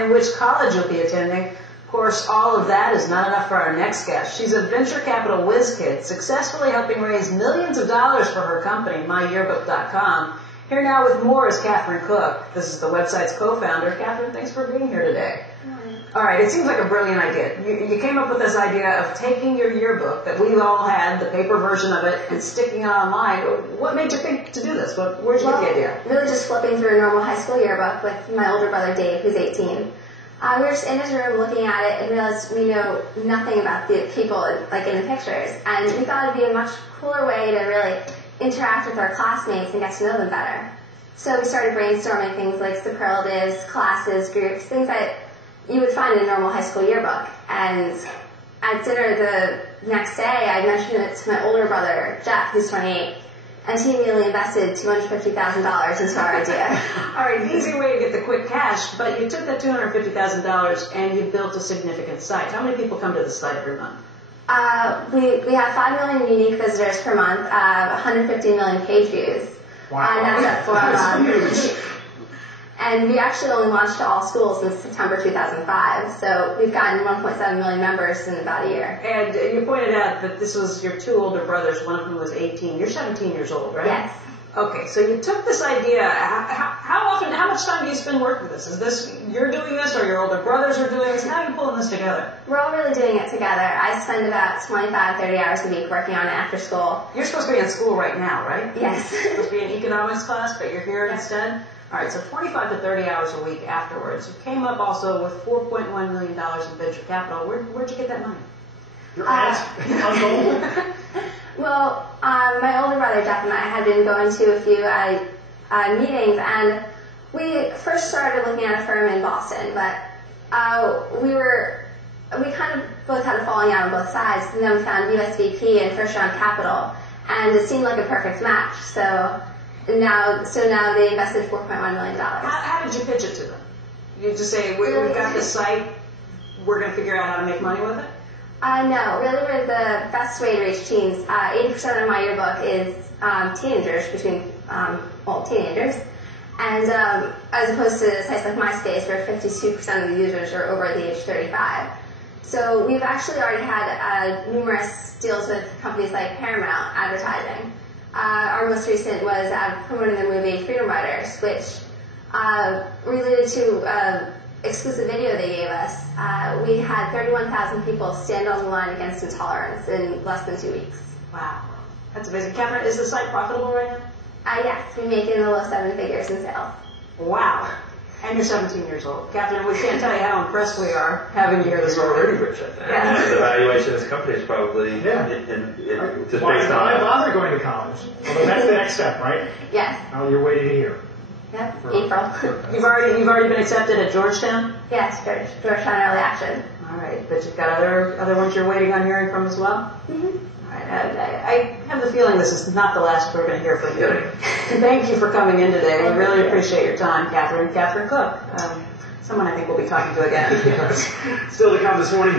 and which college you'll be attending. Of course, all of that is not enough for our next guest. She's a venture capital whiz kid, successfully helping raise millions of dollars for her company, myYearbook.com. Here now with more is Catherine Cook. This is the website's co-founder. Catherine, thanks for being here today. All right, it seems like a brilliant idea. You came up with this idea of taking your yearbook that we all had, the paper version of it, and sticking it online. What made you think to do this? Where'd you get the idea? Really just flipping through a normal high school yearbook with my older brother Dave, who's 18. We were just in his room looking at it and realized we know nothing about the people like in the pictures. And we thought it'd be a much cooler way to really interact with our classmates and get to know them better. So we started brainstorming things like superlatives, classes, groups, things that you would find in a normal high school yearbook. And at dinner the next day, I mentioned it to my older brother, Jeff, who's 28, and he immediately invested $250,000 into our idea. All right, easy way to get the quick cash, but you took that $250,000 and you built a significant site. How many people come to the site every month? We have 5 million unique visitors per month, 150 million page views. Wow. And that's huge. And we actually only launched to all schools in September 2005, so we've gotten 1.7 million members in about a year. And you pointed out that this was your two older brothers, one of whom was 18. You're 17 years old, right? Yes. Okay, so you took this idea. How much time do you spend working with this? Is this, you're doing this, or your older brothers are doing this? How are you pulling this together? We're all really doing it together. I spend about 25, 30 hours a week working on it after school. You're supposed to be in school right now, right? Yes. You're supposed to be in economics class, but you're here instead? All right, so 25 to 30 hours a week afterwards. You came up also with $4.1 million in venture capital. Where'd you get that money? Your aunt? Uncle? Well, my older brother Jeff and I had been going to a few meetings, and we first started looking at a firm in Boston, but we kind of both had a falling out on both sides, and then we found USVP and First Round Capital, and it seemed like a perfect match. So now they invested $4.1 million. How did you pitch it to them? You just say, we've got this site, we're going to figure out how to make money with it? No, really we're the best way to reach teens. 80% of my yearbook is teenagers, teenagers. And as opposed to sites like MySpace, where 52% of the users are over the age 35. So we've actually already had numerous deals with companies like Paramount Advertising. Our most recent was promoting the movie Freedom Riders, which related to exclusive video they gave us. We had 31,000 people stand on the line against intolerance in less than 2 weeks. Wow, that's amazing. Catherine, is the site profitable right now? Yes, we make it in the low 7 figures in sales. Wow. And you're 17 years old. Catherine, we can't tell you how impressed we are having you here this You're morning. already rich, I think. Yeah. The valuation of this company is probably just Why based on why that. bother going to college? Although that's the next step, right? Yes. Now you're waiting to hear. Yep. April. You've already been accepted at Georgetown? Yes, Georgetown Early Action. All right, but you've got other ones you're waiting on hearing from as well? Mm-hmm. All right, I have the feeling this is not the last we're going to hear from you. Thank you for coming in today. We really appreciate your time, Catherine. Catherine Cook, someone I think we'll be talking to again. Still to come this morning.